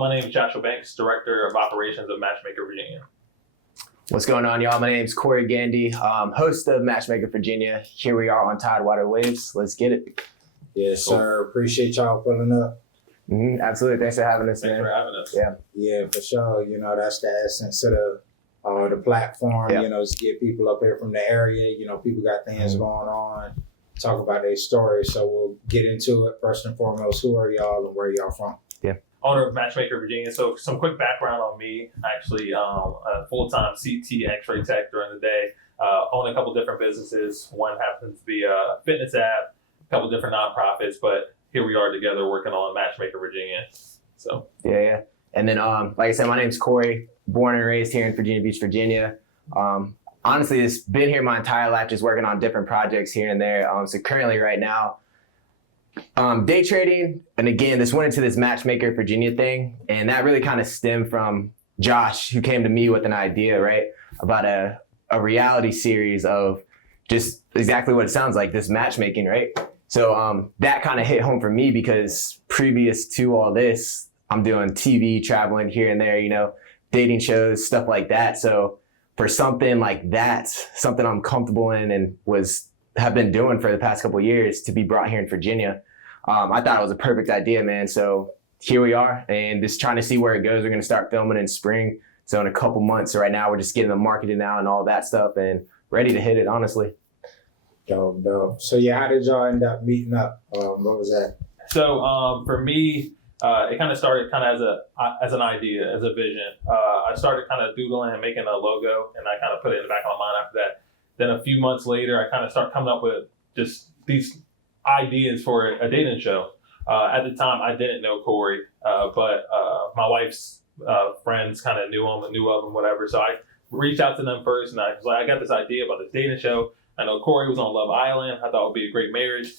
my name is Joshua Banks, Director of Operations of MatchMaker Virginia. What's going on, y'all? My name is Korey Gandy, host of MatchMaker Virginia. Here we are on Tidewater Waves. Let's get it. Yes, sir. Appreciate y'all pulling up. Absolutely. Thanks for having us, Thanks man. for having us. Yeah, for sure. You know, that's the essence of the platform, you know, to get people up here from the area. You know, people got things going on, talk about their stories. So we'll get into it. First and foremost, who are y'all and where y'all from? Owner of MatchMaker Virginia. So some quick background on me. Actually, a full-time CT X-ray tech during the day. Own a couple different businesses. One happens to be a fitness app, a couple different nonprofits, but here we are together working on MatchMaker Virginia. So Yeah. And then, like I said, my name's Korey, born and raised here in Virginia Beach, Virginia. Honestly, it's been here my entire life, just working on different projects here and there. So currently right now, day trading, and again, this went into this MatchMaker Virginia thing, and that really kind of stemmed from Josh, who came to me with an idea, right, about a reality series of just exactly what it sounds like, this matchmaking, right? So that kind of hit home for me because previous to all this, I'm doing TV, traveling here and there, you know, dating shows, stuff like that. So for something like that, something I'm comfortable in and have been doing for the past couple of years, to be brought here in Virginia, I thought it was a perfect idea, man. So here we are, and just trying to see where it goes. We're going to start filming in spring, so in a couple months. So right now we're just getting the marketing out and all that stuff and ready to hit it, honestly. Dope. So yeah, how did y'all end up meeting up? What was that? So for me, it kind of started as an idea, as a vision. I started kind of doodling and making a logo, and I kind of put it in the back of my mind after that. Then a few months later, I kind of started coming up with just these ideas for a dating show. At the time, I didn't know Korey, but my wife's friends kind of knew of him, whatever. So I reached out to them first, and I was like, I got this idea about this dating show. I know Korey was on Love Island. I thought it would be a great marriage.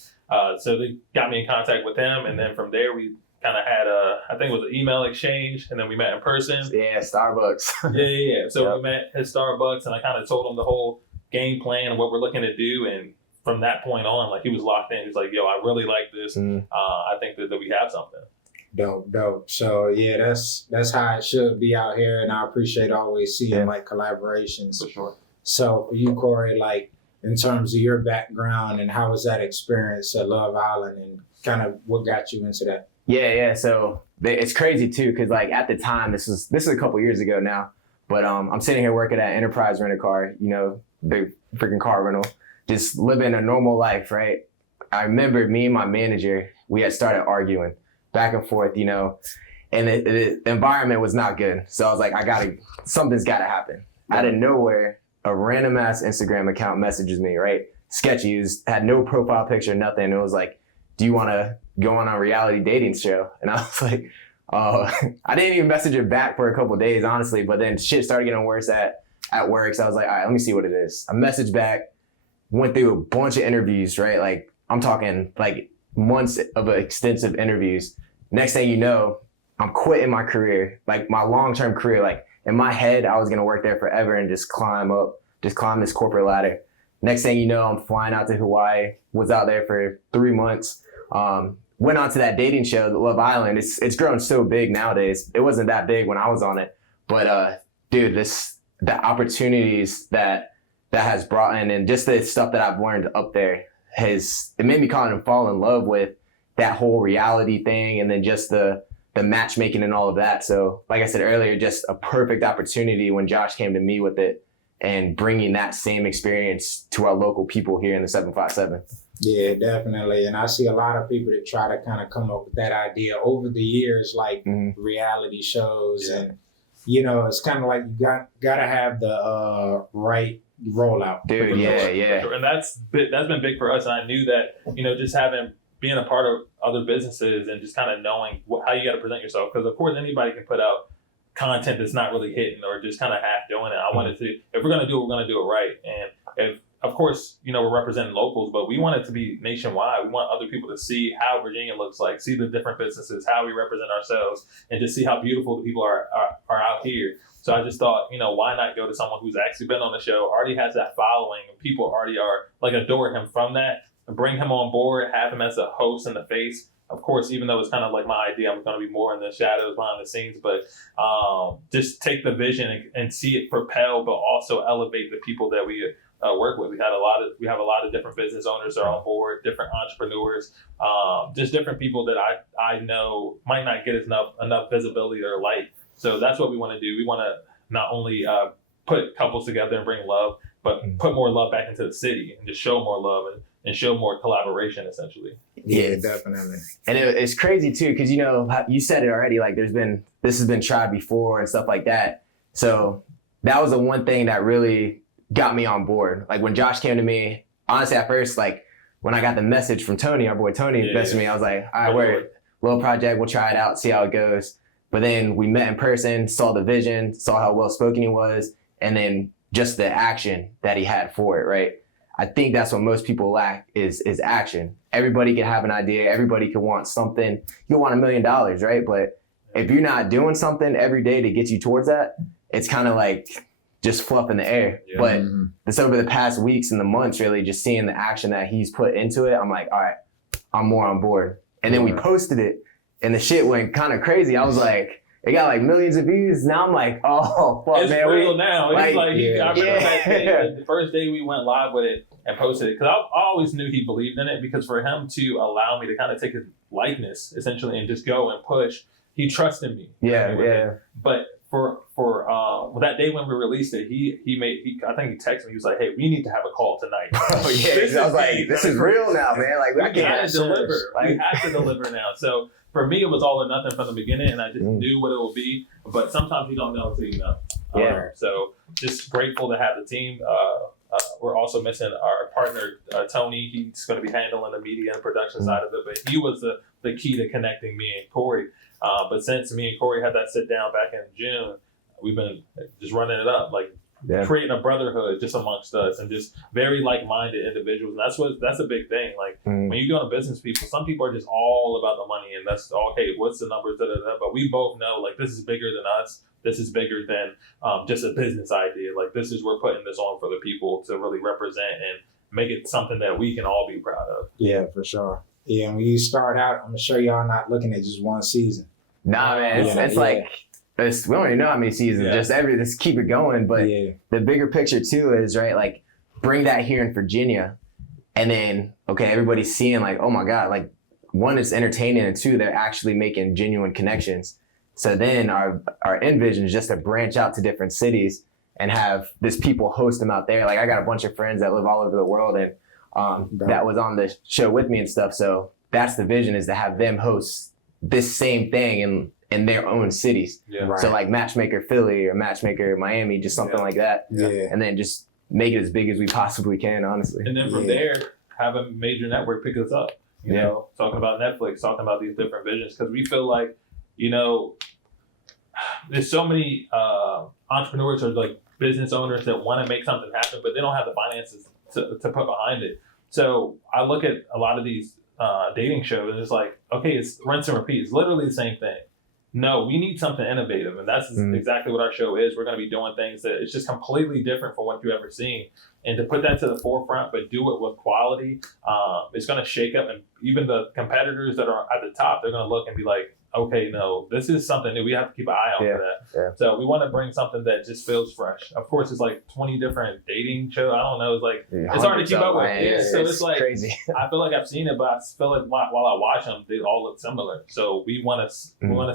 So they got me in contact with him, and then from there, we kind of had I think it was an email exchange, and then we met in person. Yeah, Starbucks. Yeah. So Yep. we met at Starbucks, and I kind of told him the whole game plan and what we're looking to do, and from that point on, like, he was locked in. He's like, yo, I really like this. I think that we have something. Dope. So yeah, that's how it should be out here, and I appreciate always seeing like collaborations. For sure. So for you, Korey, like in terms of your background and how was that experience at Love Island, and kind of what got you into that? Yeah. So it's crazy too, because like at the time, this is a couple years ago now, but I'm sitting here working at Enterprise Rent a Car, you know, the freaking car rental, just living a normal life, right? I remember me and my manager, we had started arguing back and forth, you know, and the environment was not good. So I was like, something's gotta happen. Out of nowhere, a random ass Instagram account messages me, right? Sketchy, had no profile picture, nothing. It was like, do you wanna go on a reality dating show? And I was like, oh, I didn't even message her back for a couple of days, honestly, but then shit started getting worse at work. So I was like, all right, let me see what it is. I messaged back, went through a bunch of interviews, right? Like, I'm talking like months of extensive interviews. Next thing you know, I'm quitting my career, like my long-term career. Like in my head, I was gonna work there forever and just climb this corporate ladder. Next thing you know, I'm flying out to Hawaii, was out there for 3 months. Went on to that dating show, the Love Island. It's grown so big nowadays. It wasn't that big when I was on it. But dude, the opportunities that has brought in, and just the stuff that I've learned up there, it made me kind of fall in love with that whole reality thing, and then just the matchmaking and all of that. So like I said earlier, just a perfect opportunity when Josh came to me with it, and bringing that same experience to our local people here in the 757. Yeah, definitely. And I see a lot of people that try to kind of come up with that idea over the years, like reality shows. Yeah. And, you know, it's kind of like you got to have the right rollout. Dude, yeah. And that's been big for us. And I knew that, you know, just being a part of other businesses and just kind of knowing how you got to present yourself. Because, of course, anybody can put out content that's not really hitting or just kind of half doing it. I wanted to, if we're going to do it, we're going to do it right. And if, of course, you know, we're representing locals, but we want it to be nationwide. We want other people to see how Virginia looks like, see the different businesses, how we represent ourselves, and just see how beautiful the people are out here. So I just thought, you know, why not go to someone who's actually been on the show, already has that following, and people already are like adore him from that, and bring him on board, have him as a host and the face of course, even though it's kind of like my idea, I'm going to be more in the shadows behind the scenes, but just take the vision and see it propel, but also elevate the people that we work with. We have a lot of different business owners that are on board, different entrepreneurs, just different people that I know might not get enough visibility or light. So that's what we want to do. We want to not only put couples together and bring love, but put more love back into the city and just show more love and show more collaboration, essentially. Yeah, definitely. And it's crazy too, because you said it already. Like this has been tried before and stuff like that. So that was the one thing that really got me on board. Like when Josh came to me, honestly, at first, like when I got the message from Tony, our boy Tony, messaged me, I was like, all right, we're little project, we'll try it out, see how it goes. But then we met in person, saw the vision, saw how well spoken he was, and then just the action that he had for it, right? I think that's what most people lack is action. Everybody can have an idea, everybody can want something. You want $1 million, right? But if you're not doing something every day to get you towards that, it's kind of like just fluff in the air. Yeah. But it's over the past weeks and the months, really just seeing the action that he's put into it, I'm like, all right, I'm more on board. And then we posted it and the shit went kind of crazy. I was like, it got like millions of views. Now I'm like, oh, fuck, it's man. It's real now. It's like, I remember that day, Yeah. the first day we went live with it and posted it, because I always knew he believed in it, because for him to allow me to kind of take his likeness, essentially, and just go and push, he trusted me. Yeah. But for that day when we released it, I think he texted me. He was like, "Hey, we need to have a call tonight." Oh yeah, I was like, "This is real now, man. Like we had to deliver. We had to deliver now." So for me, it was all or nothing from the beginning, and I just knew what it would be. But sometimes you don't know until you know. So just grateful to have the team. We're also missing our partner Tony. He's going to be handling the media and production side of it, but he was the key to connecting me and Korey. But since me and Korey had that sit down back in June, we've been just running it up, like creating a brotherhood just amongst us, and just very like-minded individuals. And that's a big thing. Like when you go into business, some people are just all about the money, and that's okay. What's the numbers? But we both know, like, this is bigger than us. This is bigger than just a business idea. Like, we're putting this on for the people to really represent and make it something that we can all be proud of. Yeah, for sure. Yeah, and when you start out, I'm sure y'all not looking at just one season. Nah, man, it's like we don't even know how many seasons. Just keep it going. But the bigger picture too is, right, like bring that here in Virginia, and then everybody's seeing like, oh my God, like one, it's entertaining, and two, they're actually making genuine connections. So then our end vision is just to branch out to different cities and have this people host them out there. Like I got a bunch of friends that live all over the world, and that was on the show with me and stuff. So that's the vision, is to have them host this same thing in their own cities. Yeah. Right. So like MatchMaker Philly or MatchMaker Miami, just something like that. Yeah. And then just make it as big as we possibly can, honestly. And then from there, have a major network pick us up. You know, talking about Netflix, talking about these different visions, because we feel like, there's so many entrepreneurs or like business owners that want to make something happen, but they don't have the finances to put behind it. So I look at a lot of these dating shows, and it's like, okay, it's rinse and repeat. It's literally the same thing. No, we need something innovative, and that's exactly what our show is. We're going to be doing things that it's just completely different from what you've ever seen, and to put that to the forefront, but do it with quality, it's going to shake up, and even the competitors that are at the top, they're going to look and be like, okay, no, this is something new. We have to keep an eye out for that. Yeah. So we want to bring something that just feels fresh. Of course, it's like 20 different dating shows. I don't know. It's like, it's hard to keep up with. So it's like, crazy. I feel like I've seen it, but I feel like while I watch them, they all look similar. So we want to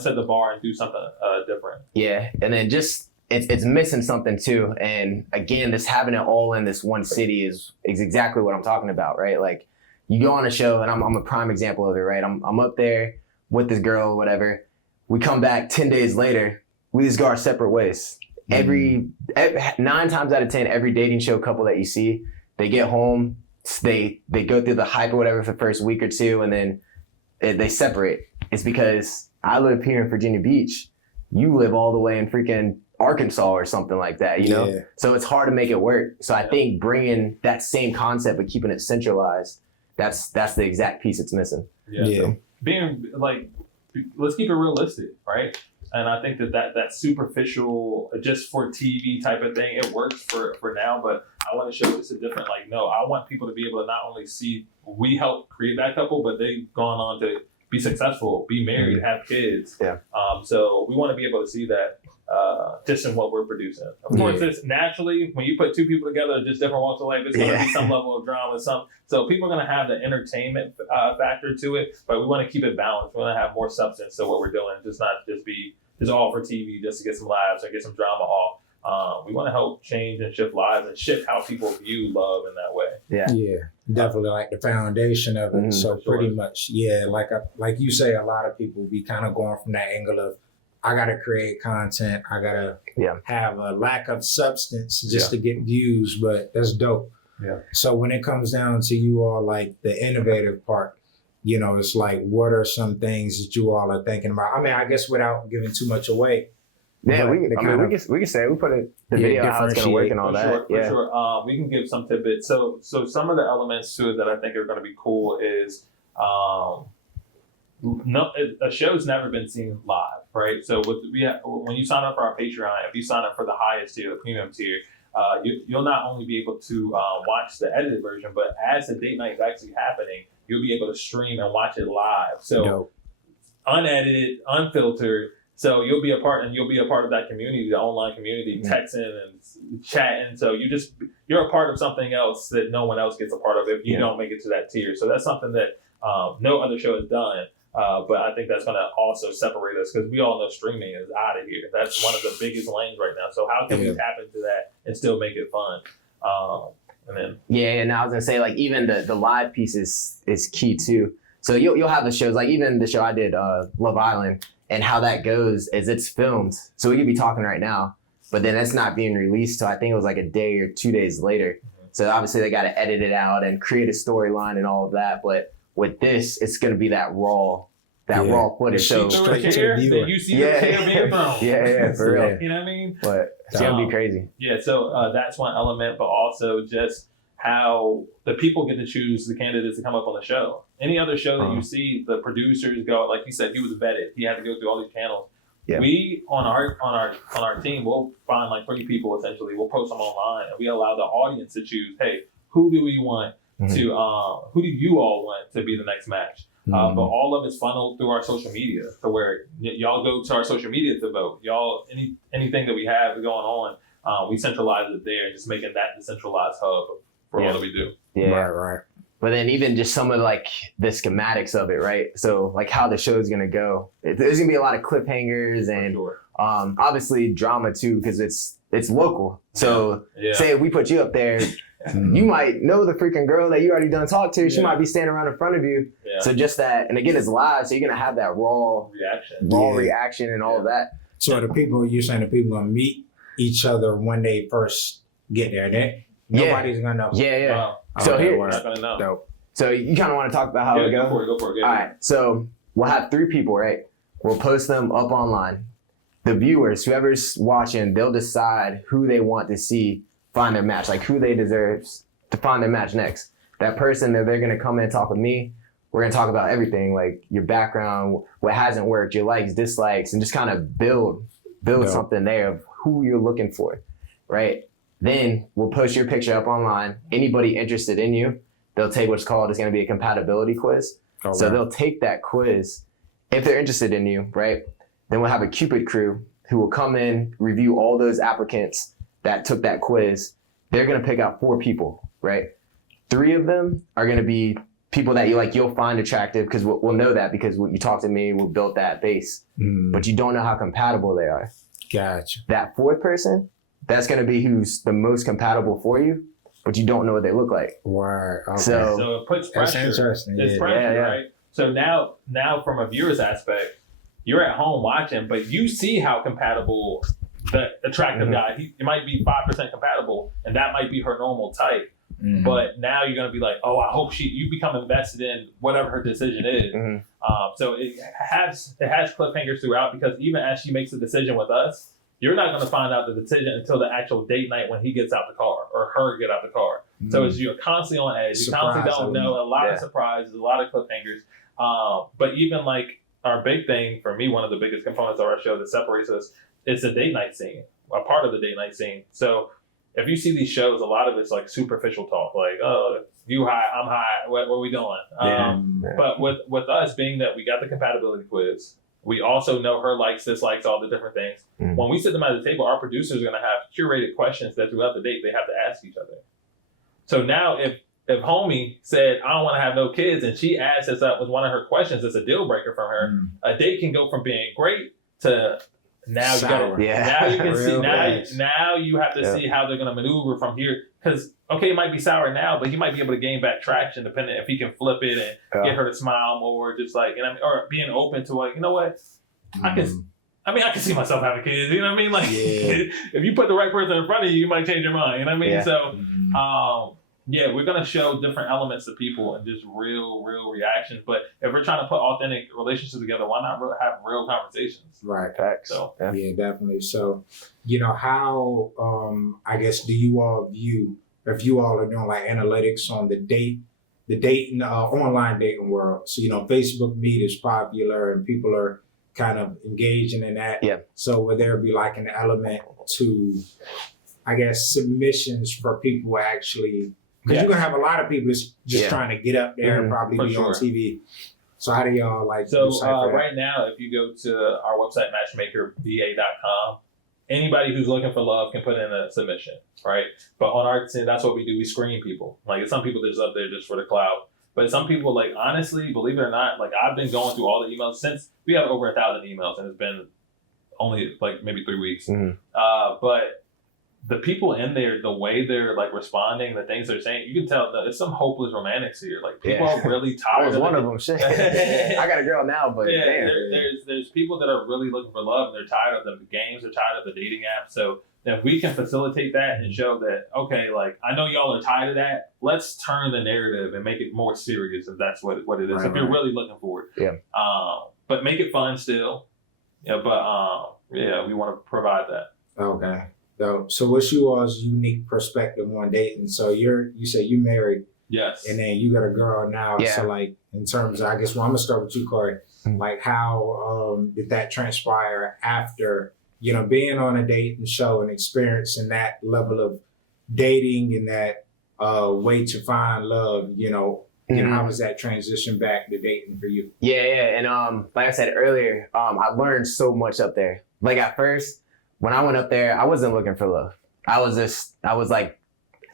set the bar and do something different. Yeah. And then just, it's missing something too. And again, this having it all in this one city is exactly what I'm talking about, right? Like you go on a show, and I'm a prime example of it, right? I'm up there with this girl or whatever. We come back 10 days later, we just go our separate ways. Every 9 times out of 10, every dating show couple that you see, they get home, they go through the hype or whatever for the first week or two, and then they separate. It's because I live here in Virginia Beach. You live all the way in freaking Arkansas or something like that, you know? So it's hard to make it work. So I think bringing that same concept but keeping it centralized, that's the exact piece it's missing. So being like, let's keep it realistic, right? And I think that superficial, just for TV type of thing, it works for now, but I want to show it's a different, like, no, I want people to be able to not only see we helped create that couple, but they've gone on to be successful, be married, have kids. Yeah. So we want to be able to see that just in what we're producing. Of course, it's naturally when you put two people together, just different walks of life, it's going to be some level of drama. So people are going to have the entertainment factor to it, but we want to keep it balanced. We want to have more substance to what we're doing, just not just be just all for TV, just to get some laughs or get some drama off. We want to help change and shift lives and shift how people view love in that way. Yeah, definitely like the foundation of it. So pretty much, like you say, a lot of people be kind of going from that angle of, I got to create content. I got to have a lack of substance just to get views, but that's dope. Yeah. So when it comes down to you all, like the innovative part, you know, it's like, what are some things that you all are thinking about? I mean, I guess without giving too much away. Yeah, we can say, we put the video out, how it's going to work and all that. For sure. We can give some tidbits. So some of the elements to it that I think are going to be cool is a show's never been seen live, right? So when you sign up for our Patreon, if you sign up for the highest tier, the premium tier, you'll not only be able to watch the edited version, but as the date night is actually happening, you'll be able to stream and watch it live. So unedited, unfiltered. So you'll be a part of that community, the online community, texting and chatting. So you're a part of something else that no one else gets a part of if you don't make it to that tier. So that's something that no other show has done. But I think that's going to also separate us because we all know streaming is out of here. That's one of the biggest lanes right now. So how can we tap into that and still make it fun? And I was gonna say, like, even the live piece is key too. So you'll have the shows, like even the show I did, Love Island. And how that goes is it's filmed. So we could be talking right now, but then it's not being released till I think it was like a day or 2 days later. So obviously they got to edit it out and create a storyline and all of that. But with this, it's going to be that raw footage. So you see the chair being thrown. Yeah, for real. You know what I mean? But it's going to be crazy. Yeah, so that's one element, but also just how the people get to choose the candidates to come up on the show. Any other show that you see, the producers go, like you said, he was vetted. He had to go through all these channels. Yeah. We on our team, we'll find like 30 people essentially. We'll post them online, and we allow the audience to choose. Hey, who do we want to? Who do you all want to be the next match? But all of it's funneled through our social media, to where y'all go to our social media to vote. Y'all anything that we have going on, we centralize it there, just making that the centralized hub for all that we do. Yeah. Right. But then even just some of like the schematics of it, right? So like how the show's gonna go. There's gonna be a lot of cliffhangers and obviously drama too, because it's local. So say if we put you up there, you might know the freaking girl that you already done talked to. She might be standing around in front of you. Yeah. So just that, and again, it's live, so you're gonna have that raw reaction and all of that. So you're saying the people gonna meet each other when they first get there. Nobody's gonna know. Yeah. Wow. So here, we're not gonna know. Dope. So you kind of want to talk about how it goes? Go for it. All right. So we'll have 3 people, right? We'll post them up online. The viewers, whoever's watching, they'll decide who they want to see find their match, like who they deserve to find their match next. That person that they're gonna come in and talk with me. We're gonna talk about everything, like your background, what hasn't worked, your likes, dislikes, and just kind of build something there of who you're looking for, right? Then we'll post your picture up online. Anybody interested in you, they'll take what's called, it's going to be a compatibility quiz. Okay. So they'll take that quiz if they're interested in you, right? Then we'll have a Cupid crew who will come in, review all those applicants that took that quiz. They're going to pick out 4 people, right? 3 of them are going to be people that you'll find attractive, because we'll know that because you talk to me, we'll build that base. But you don't know how compatible they are. Gotcha. That 4th person, that's going to be who's the most compatible for you, but you don't know what they look like. Right. Okay. So it puts pressure. That's interesting. It's pressure, right? So now from a viewer's aspect, you're at home watching, but you see how compatible the attractive guy, he might be 5% compatible, and that might be her normal type. But now you're going to be like, oh, I hope you become invested in whatever her decision is. So it has cliffhangers throughout, because even as she makes a decision with us, you're not going to find out the decision until the actual date night when he gets out the car or her get out the car. So you're constantly on edge. You constantly don't know. A lot of surprises, a lot of cliffhangers. But even like our big thing, for me, one of the biggest components of our show that separates us is the date night scene, a part of the date night scene. So if you see these shows, a lot of it's like superficial talk, like, oh, you high, I'm high, what are we doing? But with us being that we got the compatibility quiz, we also know her likes, dislikes, all the different things. When we sit them at the table, our producers are going to have curated questions that throughout the date they have to ask each other. So now if homie said, I don't want to have no kids, and she asked us that was one of her questions, it's a deal breaker from her, a date can go from being great to now you gotta, now you can see, now you have to see how they're going to maneuver from here. Because, okay, it might be sour now, but he might be able to gain back traction depending if he can flip it and get her to smile more, just like, or being open to like, you know what, I can see myself having kids, you know what I mean? Like, if you put the right person in front of you, you might change your mind, you know what I mean? So, we're going to show different elements to people and just real reactions. But if we're trying to put authentic relationships together, why not have real conversations? Right. Facts. So, yeah, definitely. So, how, I guess, do you all view, if you all are doing like analytics on the dating, online dating world? So, Facebook Meet is popular and people are kind of engaging in that. Yeah. So would there be like an element to, I guess, submissions for people actually, because you're going to have a lot of people just trying to get up there and probably be on TV. So how do y'all like right now, if you go to our website, MatchMakerVA.com, anybody who's looking for love can put in a submission, right? But on our team, that's what we do. We screen people. Like some people just up there just for the clout. But some people, like, honestly, believe it or not, like I've been going through all the emails since we have over 1,000 emails and it's been only like maybe 3 weeks. But the people in there, the way they're like responding, the things they're saying, you can tell that it's some hopeless romantics here. Like people are really tired. I was one of them. Shit. I got a girl now, but damn. There's people that are really looking for love. And they're tired of the games. They're tired of the dating apps. So if we can facilitate that and show that, okay, like I know y'all are tired of that. Let's turn the narrative and make it more serious if that's what it is. If you're really looking for it. But make it fun still. We want to provide that. Okay. So what's you all's unique perspective on dating? So you say you married. Yes. And then you got a girl now. Yeah. So like in terms of, I guess, I'm gonna start with you, Korey. Like how did that transpire after, being on a dating show and experiencing that level of dating and that way to find love, how does that transition back to dating for you? Yeah. And like I said earlier, I learned so much up there. Like at first, when I went up there, I wasn't looking for love. I was like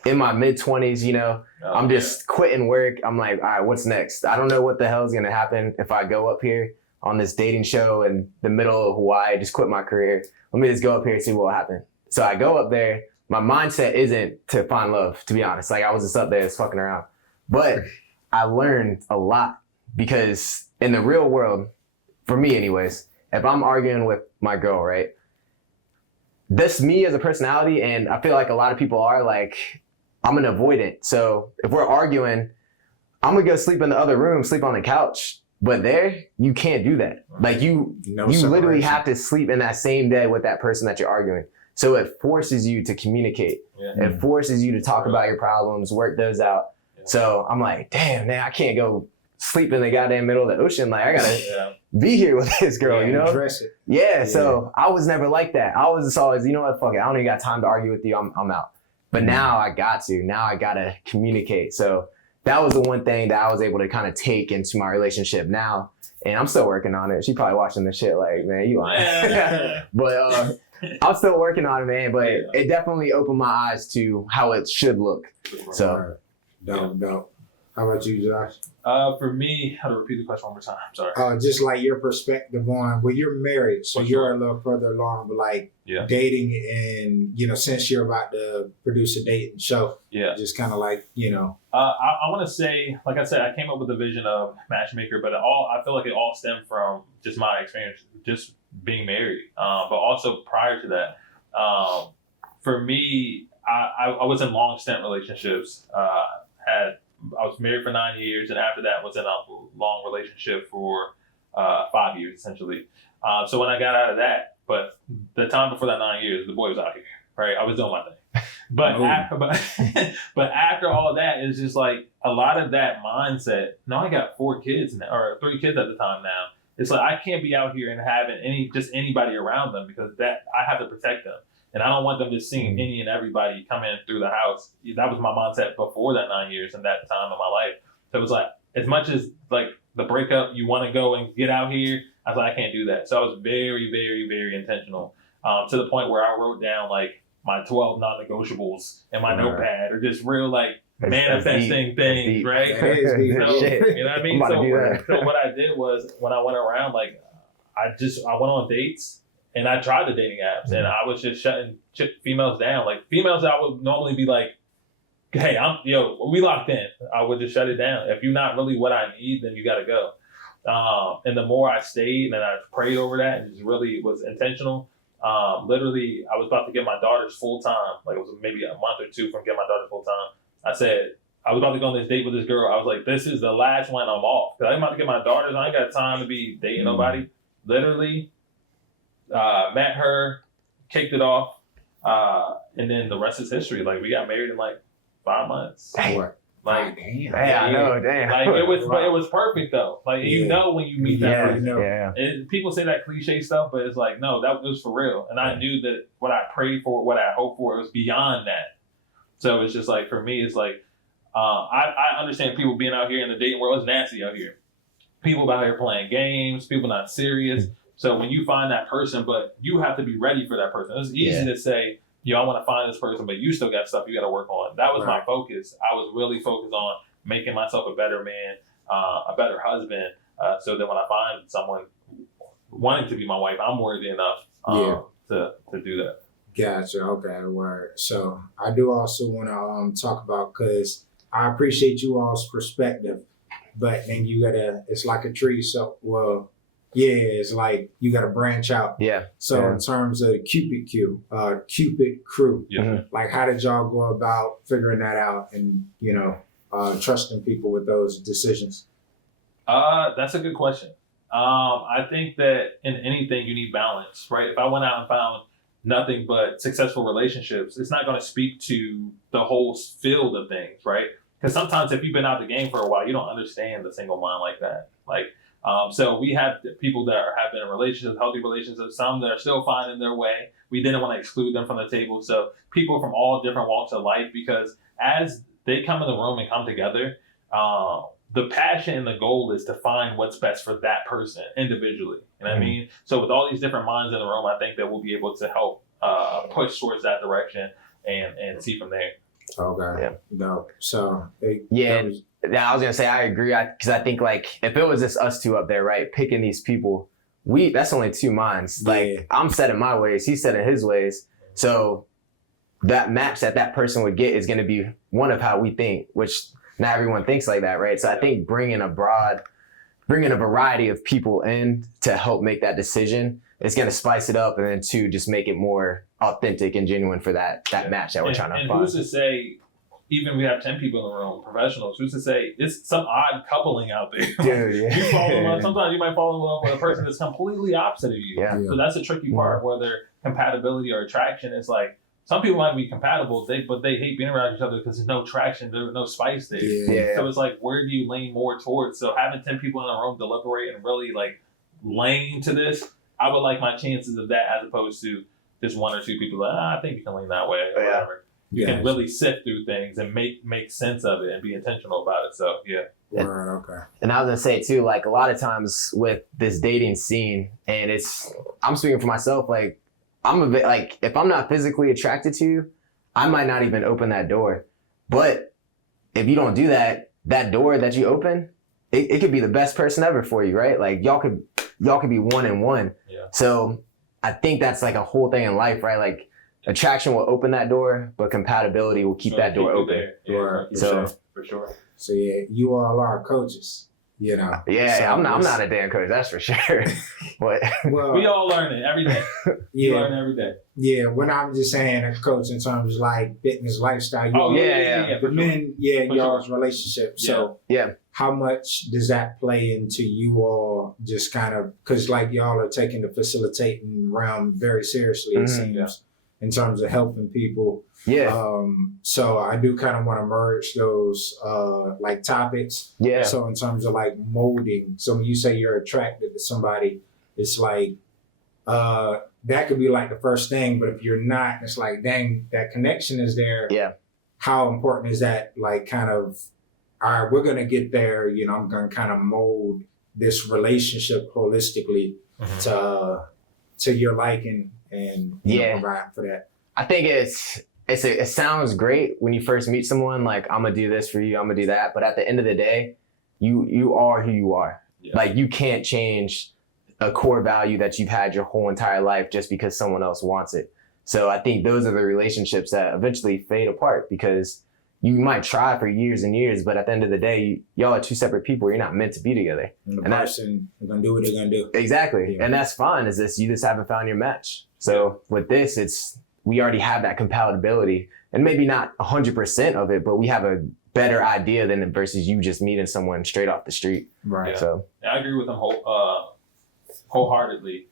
in my mid-20s, I'm just quitting work. I'm like, all right, what's next? I don't know what the hell is going to happen if I go up here on this dating show in the middle of Hawaii, just quit my career. Let me just go up here and see what will happen. So I go up there. My mindset isn't to find love, to be honest. Like I was just up there just fucking around. But I learned a lot because in the real world, for me anyways, if I'm arguing with my girl, right? That's me as a personality, and I feel like a lot of people are like, I'm an avoidant. So if we're arguing, I'm gonna go sleep in the other room, sleep on the couch. But there, you can't do that. Like you literally have to sleep in that same day with that person that you're arguing. So it forces you to communicate. It forces you to talk about your problems, work those out. So I'm like, damn, man, I can't go sleep in the goddamn middle of the ocean. Like I gotta be here with this girl, Address it. So I was never like that. I was just always, you know what, fuck it. I don't even got time to argue with you. I'm out. But now I gotta communicate. So that was the one thing that I was able to kind of take into my relationship now. And I'm still working on it. She probably watching this shit like, man, you lying. But I'm still working on it, man. But it definitely opened my eyes to how it should look. So dope. How about you, Josh? For me, how to repeat the question one more time? I'm sorry. Just like your perspective on, well, you're married, so you're a little further along, but like dating and, since you're about to produce a dating show, just kind of like, I want to say, like I said, I came up with the vision of MatchMaker, but I feel like it all stemmed from just my experience, just being married. But also prior to that, for me, I was in long stint relationships, I was married for 9 years, and after that was in a long relationship for 5 years, essentially. So when I got out of that, but the time before that 9 years, the boy was out here, right? I was doing my thing. But after all of that, it's just like a lot of that mindset. Now I got 4 kids now, or 3 kids at the time now. It's like I can't be out here and having anybody around them because that I have to protect them. And I don't want them just seeing any and everybody come in through the house. That was my mindset before that 9 years and that time of my life. So it was like, as much as like the breakup, you want to go and get out here, I was like, I can't do that. So I was very, very, very intentional, to the point where I wrote down like my 12 non-negotiables in my notepad, or just real like manifesting things, right? That is deep. So, Shit. you know what I mean? I'm about to do that. So what I did was, when I went around, like I went on dates and I tried the dating apps, and I was just shutting females down. Like females that I would normally be like, hey, we locked in. I would just shut it down. If you're not really what I need, then you got to go. And the more I stayed and I prayed over that and just really was intentional, literally I was about to get my daughter's full time. Like it was maybe a month or two from getting my daughter full time. I said, I was about to go on this date with this girl. I was like, this is the last one, I'm off. Because I'm about to get my daughters. I ain't got time to be dating nobody. Literally, met her, kicked it off. And then the rest is history. Like we got married in like 5 months. Like, damn. Hey, I know, damn. like it was perfect though. Like you know when you meet that person. Yeah. And people say that cliche stuff, but it's like, no, that was for real. And I knew that what I prayed for, what I hoped for, it was beyond that. So it's just like, for me, it's like, I understand people being out here in the dating world. It's nasty out here. People out here playing games, people not serious. So when you find that person, but you have to be ready for that person. It's easy to say, I want to find this person, but you still got stuff you got to work on. That was my focus. I was really focused on making myself a better man, a better husband, so that when I find someone wanting to be my wife, I'm worthy enough to do that. Gotcha. Okay, word. So I do also want to talk about, because I appreciate you all's perspective, but then you gotta, it's like a tree. So, it's like you gotta branch out. Yeah. So in terms of Cupid crew, like how did y'all go about figuring that out and, trusting people with those decisions? That's a good question. I think that in anything you need balance, right? If I went out and found nothing but successful relationships, it's not going to speak to the whole field of things, right? Because sometimes if you've been out the game for a while, you don't understand the single mind like that. So we have people that have been in relationships, healthy relationships, some that are still finding their way. We didn't want to exclude them from the table. So people from all different walks of life, because as they come in the room and come together, the passion and the goal is to find what's best for that person individually. You know what I mean? So with all these different minds in the room, I think that we'll be able to help push towards that direction and see from there. Okay. Yeah. No. So I was gonna say I agree, because I think like if it was just us two up there, right, picking these people, that's only two minds. Like I'm set in my ways, he's set in his ways. So that match that person would get is gonna be one of how we think, which not everyone thinks like that, right? So I think bringing a variety of people in to help make that decision is gonna spice it up, and then two, just make it more authentic and genuine for that match that we're trying to find. And who's to say, even if we have 10 people in the room, professionals, who's to say it's some odd coupling out there? Dude, yeah. You fall in love. Sometimes you might fall in love with a person that's completely opposite of you. Yeah. So that's the tricky part, whether compatibility or attraction is like, some people might be compatible, but they hate being around each other because there's no traction, there's no spice there. Yeah. So it's like, where do you lean more towards? So having 10 people in a room deliberate and really like lean to this, I would like my chances of that as opposed to just one or two people like, I think you can lean that way or whatever. You can really sift through things and make sense of it and be intentional about it. So Okay. And I was gonna say too, like a lot of times with this dating scene, and I'm speaking for myself, like I'm a bit like, if I'm not physically attracted to you, I might not even open that door. But if you don't do that door that you open, it could be the best person ever for you, right? Like y'all could be one and one. Yeah. So I think that's like a whole thing in life, right? Like attraction will open that door, but compatibility will keep that door open. For sure. So you all are coaches, Yeah, So I'm not a damn coach, that's for sure. But we all learn it every day. We learn every day. Yeah, when I'm just saying a coach in terms of like fitness, lifestyle. For men, y'all's relationship. So how much does that play into you all just kind of, because like y'all are taking the facilitating realm very seriously, it seems, in terms of helping people. So I do kind of want to merge those like topics. So in terms of like molding, so when you say you're attracted to somebody, it's like that could be like the first thing, but if you're not, it's like, dang, that connection is there. Yeah. How important is that? Like, kind of, all right, we're gonna get there. You know, I'm gonna kind of mold this relationship holistically to your liking and provide for that. I think it sounds great when you first meet someone. Like, I'm gonna do this for you, I'm gonna do that. But at the end of the day, you are who you are. Yeah. Like, you can't change a core value that you've had your whole entire life just because someone else wants it. So I think those are the relationships that eventually fade apart, because you might try for years and years, but at the end of the day, y'all are two separate people. You're not meant to be together. And the person is gonna do what they're gonna do. Exactly. Yeah. And that's fine. Is this, you just haven't found your match. So with this, we already have that compatibility, and maybe not 100% of it, but we have a better idea than versus you just meeting someone straight off the street. Right. Yeah. So I agree with them wholeheartedly.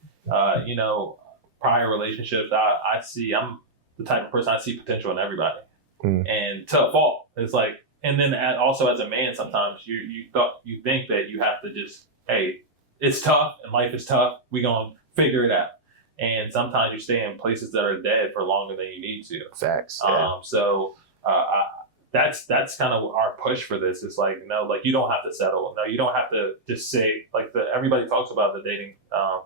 You know, prior relationships, I'm the type of person, I see potential in everybody. And to a fault. It's like, and then also as a man, sometimes you think that you have to just, hey, it's tough and life is tough. We gonna figure it out. And sometimes you stay in places that are dead for longer than you need to. Facts. That's kind of our push for this. It's like, no, like, you don't have to settle. No, you don't have to just say, like, everybody talks about the dating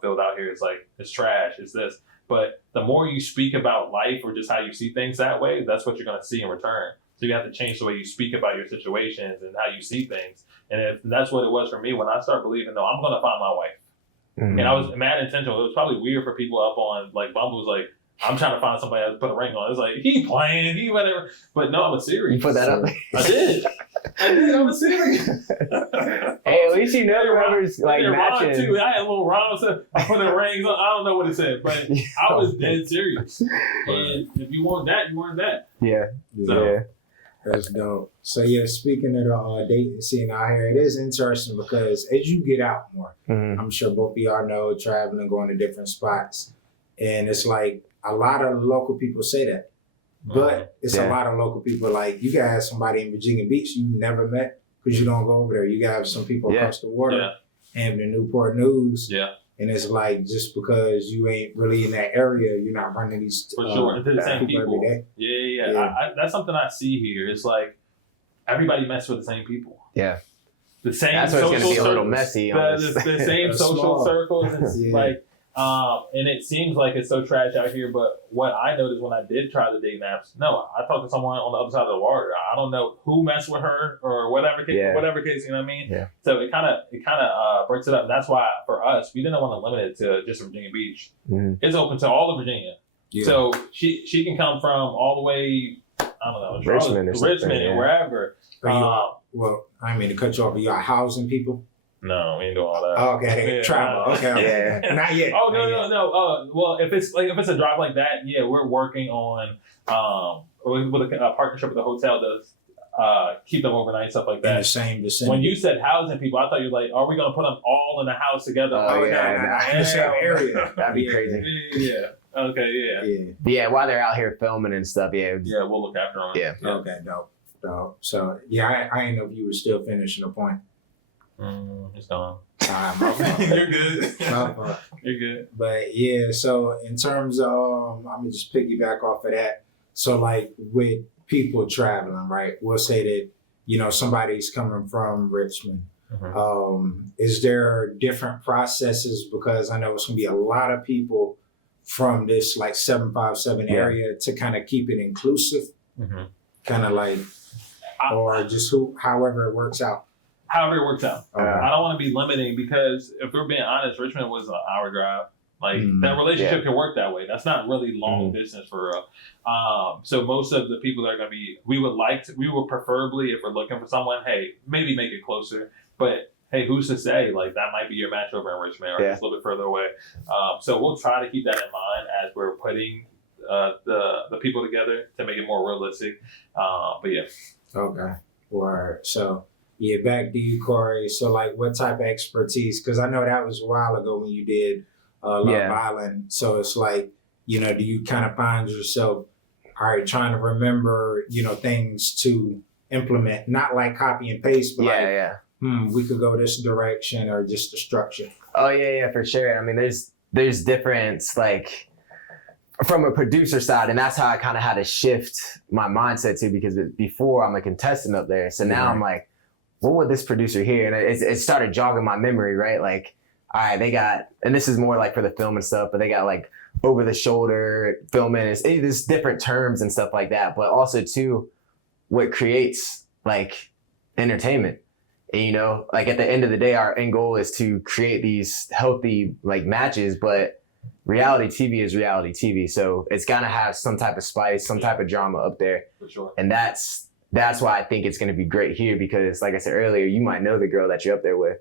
field out here. It's like, it's trash, it's this. But the more you speak about life or just how you see things that way, that's what you're going to see in return. So you have to change the way you speak about your situations and how you see things. And if that's what it was for me, when I start believing, no, I'm going to find my wife. And I was mad intentional. It was probably weird for people up on, like, Bumble was like, I'm trying to find somebody to put a ring on. It's like, he playing, he whatever. But no, I'm serious. You put that up? I did. I was serious. Hey, at least you know whoever's like matching. Too. I had a little rhyme. I put the rings on. I don't know what it said, but I was dead serious. And if you want that, you want that. Yeah. So, yeah. That's dope. So yeah, speaking of the dating scene out here, it is interesting because as you get out more, I'm sure both of y'all know, traveling, going to different spots, and it's like a lot of local people say that, but it's a lot of local people like, you gotta have somebody in Virginia Beach you never met because you don't go over there. You gotta have some people across the water, and the Newport News. And it's like, just because you ain't really in that area, you're not running these for sure. Into the same people. Every day. Yeah. That's something I see here. It's like everybody messes with the same people. Yeah. The same. That's what's going to be a little messy. The same social circles. It's like, and it seems like it's so trash out here. But what I noticed when I did try the dating apps, no, I talked to someone on the other side of the water. I don't know who messed with her or whatever case, you know what I mean? Yeah. So it kind of breaks it up. And that's why for us, we didn't want to limit it to just Virginia Beach. It's open to all of Virginia. Yeah. So she can come from all the way, I don't know, Richmond or wherever. Well, I didn't mean to cut you off, but y'all housing people? No, we ain't doing all that. Oh, okay, travel. Okay. Not yet. Oh, no. Well, if it's a drive like that, we're working on with a partnership with the hotel to keep them overnight, stuff like that. The same. When you said housing people, I thought you were like, are we going to put them all in the house together? Oh, yeah. The same area. That'd be crazy. Yeah. Okay, yeah. While they're out here filming and stuff, we'll look after them. Yeah. Okay, dope. So, I didn't know if you were still finishing the point. It's gone. You're good. You're good. But yeah, so in terms of, I'm gonna just piggyback off of that. So like with people traveling, right? We'll say that, somebody's coming from Richmond. Is there different processes? Because I know it's gonna be a lot of people from this like 757 area to kind of keep it inclusive. Kind of like, or just however it works out. However it works out. Okay. I don't want to be limiting because if we're being honest, Richmond was an hour drive. Like that relationship can work that way. That's not really long distance for real. So most of the people that are going to be, we would preferably, if we're looking for someone, hey, maybe make it closer. But hey, who's to say? Like that might be your match over in Richmond or just a little bit further away. So we'll try to keep that in mind as we're putting the people together to make it more realistic. But yeah. Okay. So. Yeah, back to you, Korey. So, like, what type of expertise? Because I know that was a while ago when you did Love Island. So it's like, do you kind of find yourself, all right, trying to remember, things to implement, not like copy and paste, but we could go this direction or just the structure. Oh yeah, for sure. I mean, there's different like from a producer side, and that's how I kind of had to shift my mindset too, because before I'm a contestant up there. So now I'm like, what would this producer hear? And it started jogging my memory, right? Like, all right, they got, and this is more like for the film and stuff, but they got like over the shoulder filming. It's different terms and stuff like that, but also too, what creates like entertainment. And, you know, like at the end of the day, our end goal is to create these healthy like matches, but reality TV is reality TV. So it's gotta have some type of spice, some type of drama up there. For sure. And that's why I think it's gonna be great here, because like I said earlier, you might know the girl that you're up there with.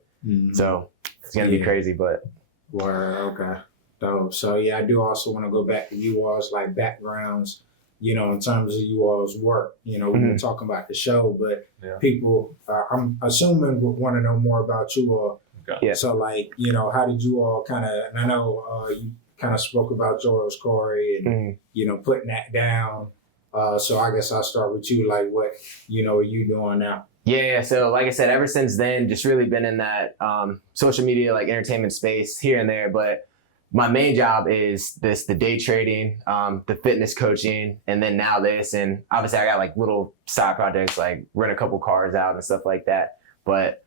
So it's gonna be crazy, but. Okay. So yeah, I do also want to go back to you all's like backgrounds, you know, in terms of you all's work. You know, we've been talking about the show, but people, I'm assuming, would want to know more about you all. Okay. Yeah. So like, you know, how did you all kind of, and I know you kind of spoke about yours, Korey, and, you know, putting that down. So I guess I'll start with you, like what, you know, are you doing now? Yeah. So like I said, ever since then, just really been in that social media, like entertainment space here and there. But my main job is the day trading, the fitness coaching, and then now this. And obviously I got like little side projects, like rent a couple cars out and stuff like that. But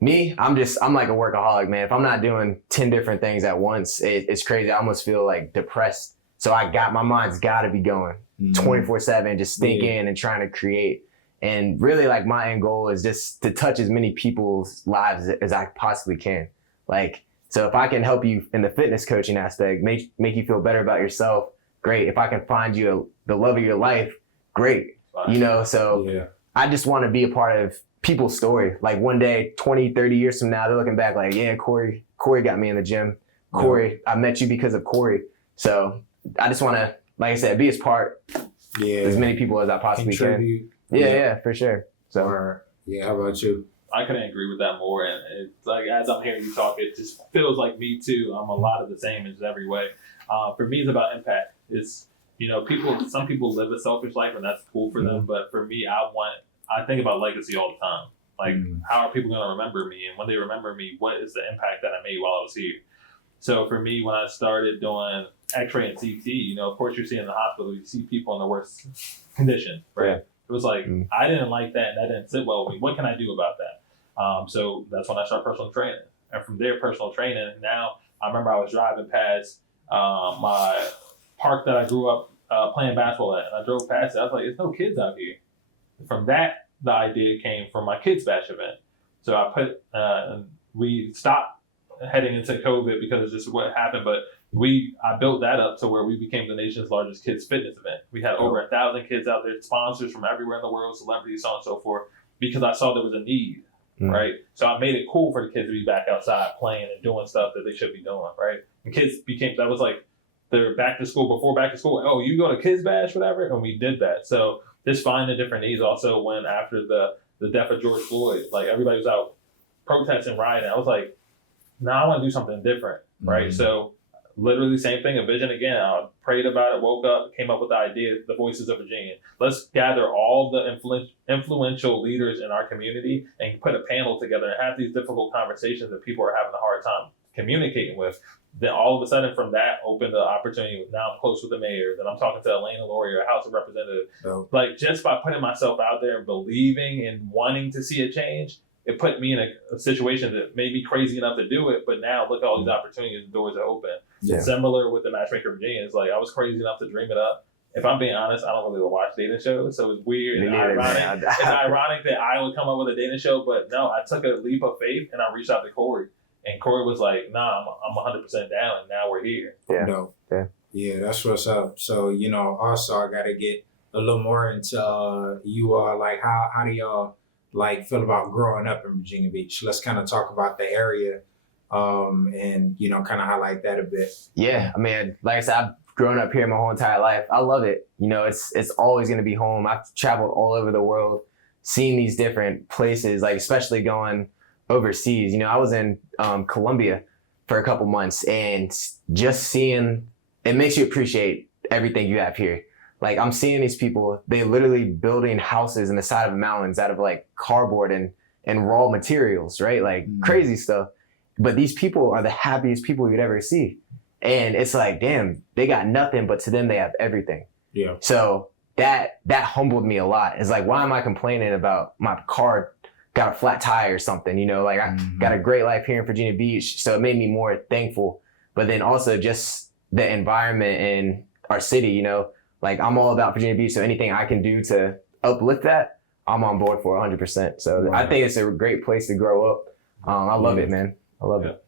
me, I'm like a workaholic, man. If I'm not doing 10 different things at once, it's crazy. I almost feel like depressed. So my mind's gotta be going 24/7, just thinking and trying to create. And really like my end goal is just to touch as many people's lives as I possibly can. Like, so if I can help you in the fitness coaching aspect, make you feel better about yourself, great. If I can find you the love of your life, great. You know, so I just want to be a part of people's story. Like one day, 20, 30 years from now, they're looking back like, yeah, Korey got me in the gym. Korey, I met you because of Korey. So I just want to, like I said, be as part as many people as I possibly can. Yeah, for sure. So how about you? I couldn't agree with that more. And it's like, as I'm hearing you talk, it just feels like me too. I'm a lot of the same in every way. For me, it's about impact. It's, you know, some people live a selfish life and that's cool for them. But for me, I think about legacy all the time. Like, how are people going to remember me? And when they remember me, what is the impact that I made while I was here? So for me, when I started doing X-ray and CT, you know, of course you're seeing in the hospital, you see people in the worst condition, right? Yeah. It was like, I didn't like that and that didn't sit well with me. What can I do about that? So that's when I started personal training. And from there, personal training, now I remember I was driving past my park that I grew up playing basketball at. And I drove past it. I was like, there's no kids out here. From that, the idea came from my kids' bash event. So we stopped heading into COVID because it's just what happened. But I built that up to where we became the nation's largest kids fitness event. We had over 1,000 kids out there, sponsors from everywhere in the world, celebrities, so on and so forth, because I saw there was a need, right? So I made it cool for the kids to be back outside playing and doing stuff that they should be doing, right? And kids that was like their back to school, before back to school. Oh, you go to Kids Bash, whatever? And we did that. So just finding different needs. Also, when after the death of George Floyd, like everybody was out protesting, rioting, I was like, I want to do something different, right? So literally same thing, a vision again. I prayed about it, woke up, came up with the idea, the Voices of Virginia. Let's gather all the influential leaders in our community and put a panel together and have these difficult conversations that people are having a hard time communicating with. Then all of a sudden from that opened the opportunity. Now I'm close with the mayor. Then I'm talking to Elena Laurie, a House of Representatives. Like just by putting myself out there and believing and wanting to see a change, it put me in a situation that made me crazy enough to do it. But now look at all these opportunities and doors are open. Yeah. Similar with the MatchMaker Virginia. It's like I was crazy enough to dream it up. If I'm being honest, I don't really watch dating shows, so it's weird and ironic. It's ironic that I would come up with a dating show, but no, I took a leap of faith and I reached out to Korey. And Korey was like, nah, I'm 100% down, and now we're here. Yeah, that's what's up. So, you know, also I got to get a little more into you all. Like, how do y'all like feel about growing up in Virginia Beach? Let's kind of talk about the area and, you know, kind of highlight that a bit. Yeah, I mean, like I said, I've grown up here my whole entire life. I love it. You know, it's always going to be home. I've traveled all over the world, seen these different places, like especially going overseas. You know, I was in Colombia for a couple months, and just seeing, it makes you appreciate everything you have here. Like I'm seeing these people, they literally building houses in the side of mountains out of like cardboard and raw materials, right? Like crazy stuff. But these people are the happiest people you'd ever see. And it's like, damn, they got nothing, but to them they have everything. Yeah. So that humbled me a lot. It's like, why am I complaining about my car got a flat tire or something? You know, like I got a great life here in Virginia Beach. So it made me more thankful. But then also just the environment in our city, you know, like I'm all about Virginia Beach. So anything I can do to uplift that, I'm on board for 100%. So I think it's a great place to grow up. I love it, man. I love it.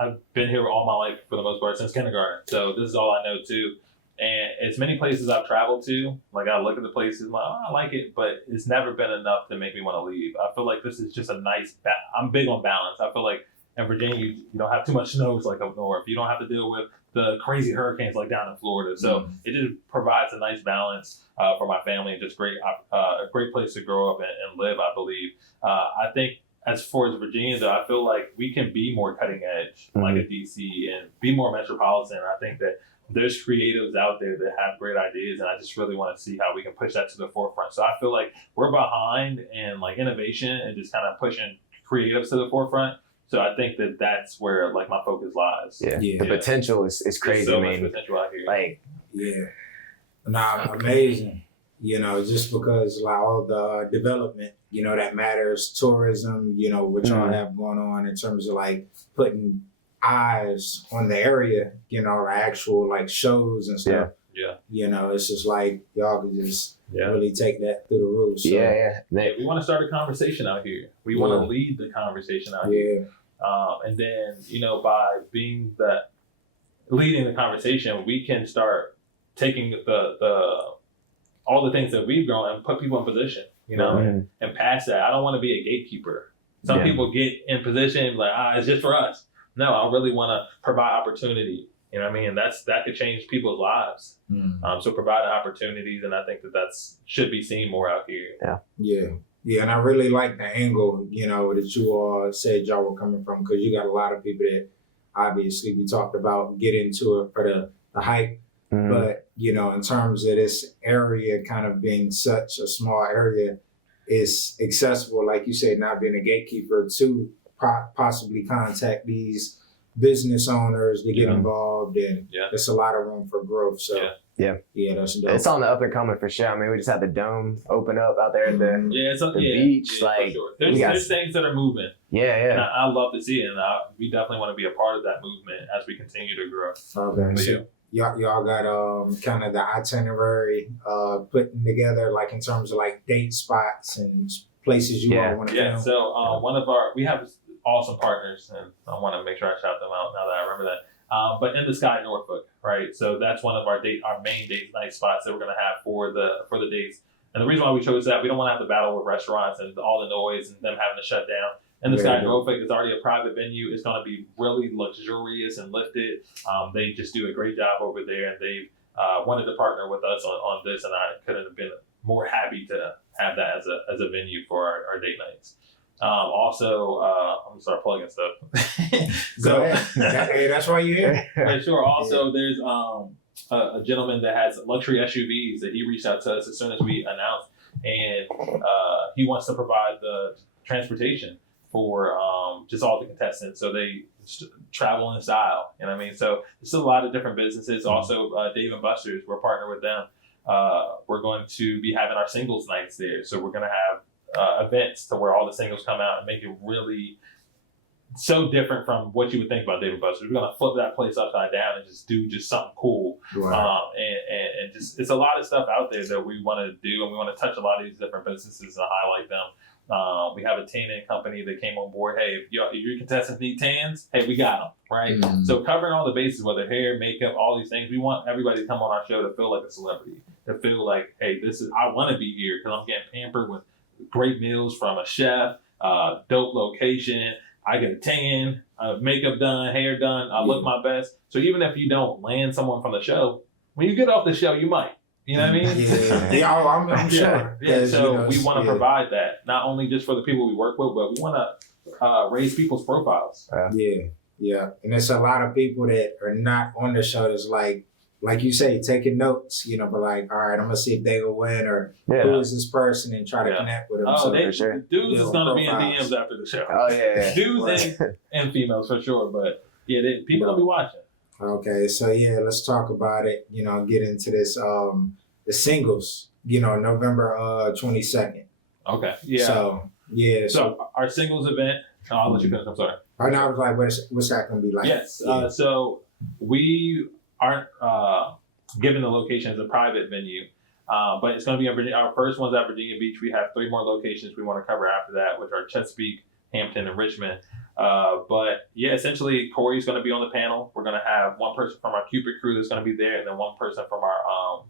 I've been here all my life for the most part since kindergarten. So this is all I know too. And as many places I've traveled to, like I look at the places, I'm like, oh, I like it, but it's never been enough to make me want to leave. I feel like this is just a nice, I'm big on balance. I feel like in Virginia, you don't have too much snows like up north. You don't have to deal with the crazy hurricanes like down in Florida. So it just provides a nice balance for my family and just a great place to grow up and live, I believe. I think as far as Virginia, though, I feel like we can be more cutting edge, like a DC, and be more metropolitan. I think that there's creatives out there that have great ideas, and I just really want to see how we can push that to the forefront. So I feel like we're behind in like innovation and just kind of pushing creatives to the forefront. So I think that that's where like my focus lies. The potential is crazy. There's so I mean, much potential out here. Like, amazing. You know, just because like all the development, you know, that matters, tourism, you know, what y'all have going on in terms of like putting eyes on the area, you know, actual like shows and stuff. Yeah. You know, it's just like y'all can just really take that through the roof. So, We want to start a conversation out here. We want to lead the conversation out here. And then, you know, by leading the conversation, we can start taking the all the things that we've grown and put people in position, you know, and pass that. I don't want to be a gatekeeper. Some people get in position like, it's just for us. No, I really want to provide opportunity. You know what I mean? And that could change people's lives. So providing opportunities, and I think that should be seen more out here. Yeah, and I really like the angle, you know, that you all said y'all were coming from, because you got a lot of people that obviously we talked about get into it for the hype. But, you know, in terms of this area kind of being such a small area, it's accessible, like you said, not being a gatekeeper to possibly contact these business owners to get involved, and there's a lot of room for growth. So that's dope. It's on the up and coming for sure. I mean, we just had the dome open up out there at the beach. For sure. There's things that are moving. And I love to see it, and we definitely want to be a part of that movement as we continue to grow. Okay. So y'all got kind of the itinerary putting together, like in terms of like date spots and places you all want to film. So we have awesome partners, and I want to make sure I shout them out now that I remember that. But In the Sky, Norfolk, right? So that's one of our main date night spots that we're going to have for the dates. And the reason why we chose that, we don't want to have to battle with restaurants and all the noise and them having to shut down. In the Sky, Norfolk is already a private venue. It's going to be really luxurious and lifted. They just do a great job over there, and they've wanted to partner with us on this, and I couldn't have been more happy to have that as a venue for our date nights. Also, I'm gonna start plugging stuff. Go ahead. Hey, that's why you're here. For sure. Also, there's a gentleman that has luxury SUVs that he reached out to us as soon as we announced, and he wants to provide the transportation for just all the contestants, so they travel in style. You know what I mean? So there's a lot of different businesses. Also, Dave & Buster's, we're partnered with them. We're going to be having our singles nights there, so we're going to have events to where all the singles come out and make it really so different from what you would think about Dave & Buster's. We're gonna flip that place upside down and just do something cool. And just it's a lot of stuff out there that we want to do, and we want to touch a lot of these different businesses and highlight them. We have a tanning company that came on board. Hey, if your contestants need tans, hey, we got them, right? So covering all the bases, whether hair, makeup, all these things, we want everybody to come on our show to feel like a celebrity, to feel like, hey, I want to be here because I'm getting pampered with great meals from a chef, dope location. I get a tan, makeup done, hair done. I look my best. So even if you don't land someone from the show, when you get off the show, you might. You know what I mean? I'm sure. Yeah. So we want to provide that, not only just for the people we work with, but we want to raise people's profiles. Yeah. And there's a lot of people that are not on the show that's like you say, taking notes, you know, but like, all right, I'm gonna see if they will win, or who is this person, and try to connect with them. Dudes is gonna be in DMs after the show. Dudes and females for sure, but people gonna be watching. Okay, so yeah, let's talk about it. You know, get into this. The singles. You know, November 22nd. Okay. Yeah. So yeah. So our singles event. I'll let you finish. I'm sorry. Right now, I was like, what's that gonna be like? Yes. Yeah. So we aren't given the location as a private venue, but it's going to be in Virginia. Our first one's at Virginia Beach. We have 3 more locations we want to cover after that, which are Chesapeake, Hampton, and Richmond. But yeah, essentially, Korey's going to be on the panel. We're going to have one person from our Cupid crew that's going to be there, and then one person from our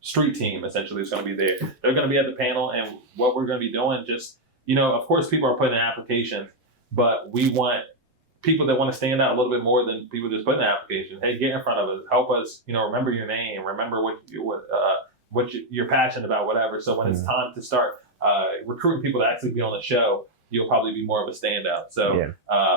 street team essentially is going to be there. They're going to be at the panel, and what we're going to be doing, just of course, people are putting in applications, but we want people that want to stand out a little bit more than people just putting in applications. Hey, get in front of us, help us, remember your name, remember what you're passionate about, whatever. So when it's time to start recruiting people to actually be on the show, you'll probably be more of a standout. So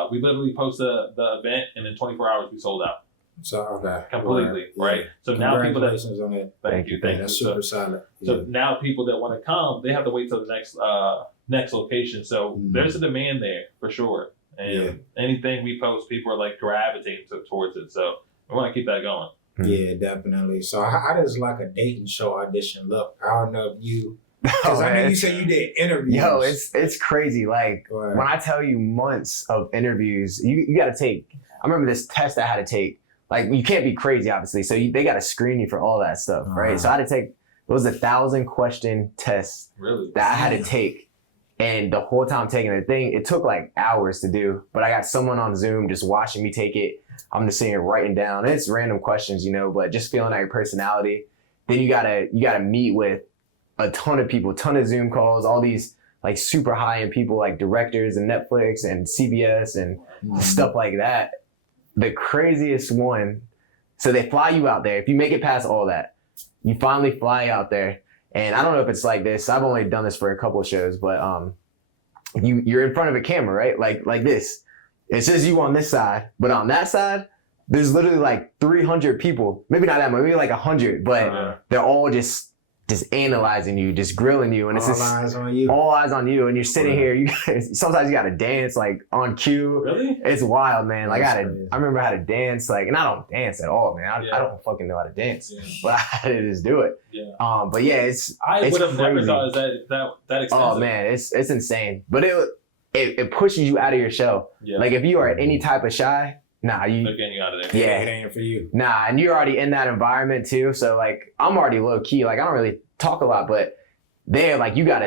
we literally post the event, and in 24 hours we sold out. So okay, completely, right? Yeah. So now people that congratulations on it. Thank you. That's super solid. So now people that want to come, they have to wait till the next location. So there's a demand there for sure. And anything we post, people are like gravitating towards it. So we want to keep that going. Yeah, definitely. So how does like a dating show audition look? I don't know if you, because I know you said you did interviews. Yo, it's crazy. Like when I tell you months of interviews, you got to take. I remember this test I had to take. Like you can't be crazy, obviously. So they got to screen you for all that stuff, right? So I had to take. It was a 1,000-question test that I had to take. And the whole time taking the thing, it took like hours to do. But I got someone on Zoom just watching me take it. I'm just sitting here writing down. And it's random questions, but just feeling out your personality. Then you gotta meet with a ton of people, ton of Zoom calls, all these like super high-end people like directors and Netflix and CBS and stuff like that. The craziest one, so they fly you out there. If you make it past all that, you finally fly out there. And I don't know if it's like this. I've only done this for a couple of shows, but you're in front of a camera, right? Like this. It says you on this side, but on that side, there's literally like 300 people. Maybe not that much, maybe like 100, but they're all just analyzing you, just grilling you, and it's just all eyes on you. All eyes on you, and you're sitting here. Sometimes you gotta dance like on cue. Really? It's wild, man. Like I remember how to dance, like, and I don't dance at all, man. I don't fucking know how to dance, but I had to just do it. Yeah. But yeah, I would have never thought that expensive. Oh man, it's insane. But it pushes you out of your shell. Yeah. Like if you are any type of shy, they're getting you out of there. Yeah, it ain't for you. And you're already in that environment too. So like I'm already low key. Like I don't really talk a lot, but they're like you got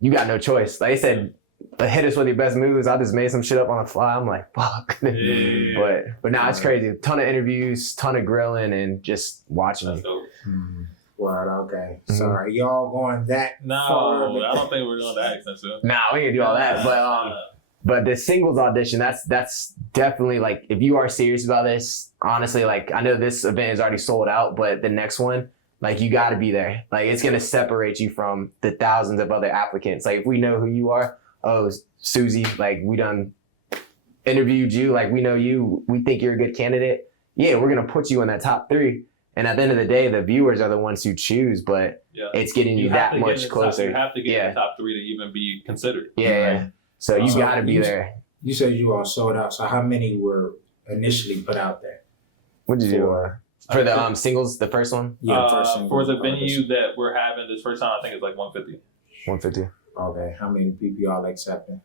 no choice. Like they said, hit us with your best moves. I just made some shit up on the fly. I'm like, fuck. Yeah. But now it's crazy. Ton of interviews, ton of grilling, and just watching. That's dope. Well, okay. So are y'all going that No, far? I don't think we're going that expensive. Nah, we ain't do all that. But the singles audition, that's definitely like, if you are serious about this, honestly, like I know this event is already sold out, but the next one, like you got to be there. Like it's going to separate you from the thousands of other applicants. Like if we know who you are, oh, Susie, like we done interviewed you, like we know you, we think you're a good candidate. Yeah, we're going to put you in that top 3. And at the end of the day, the viewers are the ones who choose, but it's getting you that much closer. You have to get in the top 3 to even be considered. Yeah. Right? So you got to be there. You said you all sold out. So how many were initially put out there? What did you do? For the singles, the first one? Yeah, first for the venue that we're having this first time, I think it's like 150. 150. Okay. How many people y'all accepting?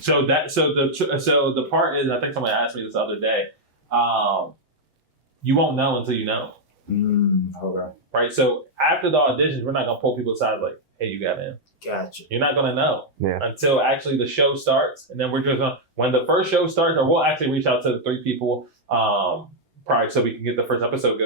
So the part is, I think somebody asked me this the other day. You won't know until you know. Okay. Right. So after the auditions, we're not gonna pull people aside like, "Hey, you got in." Gotcha. You're not gonna know until actually the show starts, and then we're just gonna, when the first show starts, or we'll actually reach out to the 3 people prior so we can get the first episode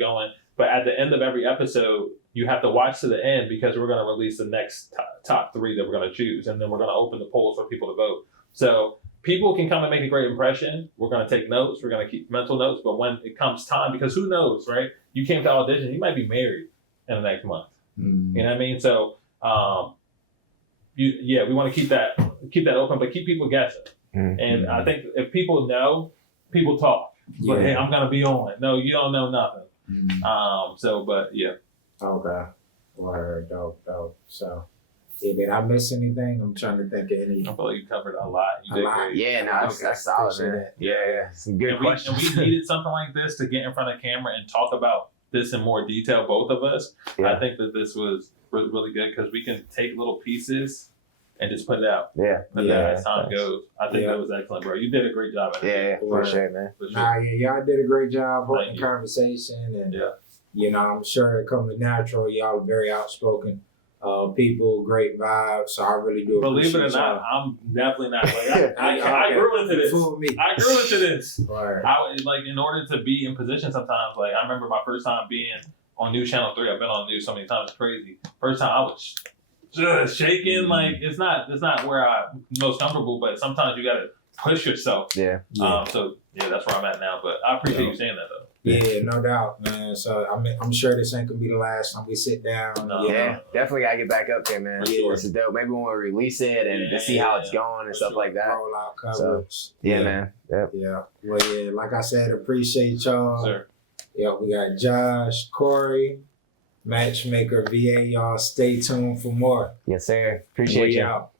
going. But at the end of every episode, you have to watch to the end because we're gonna release the next top 3 that we're gonna choose, and then we're gonna open the polls for people to vote. So people can come and make a great impression. We're going to take notes. We're going to keep mental notes. But when it comes time, because who knows, right? You came to audition, you might be married in the next month. You know what I mean? So, we want to keep that open, but keep people guessing. And I think if people know, people talk. But hey, I'm going to be on it. No, you don't know nothing. But yeah. Okay. Word, dope. So Yeah, did I miss anything? I'm trying to think of any. I feel like you covered a lot. You did great. Yeah, no, Okay, that's solid, appreciate man. that. Yeah. Some good And questions. we needed something like this to get in front of camera and talk about this in more detail, both of us. Yeah. I think that this was really good because we can take little pieces and just put it out. Yeah. And Yeah, then as time goes, I think Yeah. that was excellent, bro. You did a great job. Yeah, for Word. sure, man. For sure. Nah, yeah, y'all did a great job holding Thank the you. conversation, and Yeah. you know, I'm sure it comes natural. Y'all are very outspoken people, great vibes. So I really do Believe it or appreciate not, I'm definitely not. Like, I Okay. grew into this. Fool me. I grew into this. Word. Like in order to be in position sometimes, like I remember my first time being on News Channel 3. I've been on news so many times, it's crazy. First time I was just shaking, like it's not where I'm most comfortable, but sometimes you gotta push yourself. Yeah. So yeah, that's where I'm at now. But I appreciate you saying that though. Yeah, no doubt, man. So I'm sure this ain't gonna be the last time we sit down. No. you know. Yeah, definitely gotta get back up there, man. Yeah. This is dope. Maybe when we release it and to see how it's going and For stuff sure. like that. Roll out coverage. Yeah, man. Yep. Yeah. Well, yeah, like I said, appreciate y'all. Sir. Yeah, we got Josh, Korey, Matchmaker, VA. Y'all stay tuned for more. Yes, sir. Appreciate We you. out.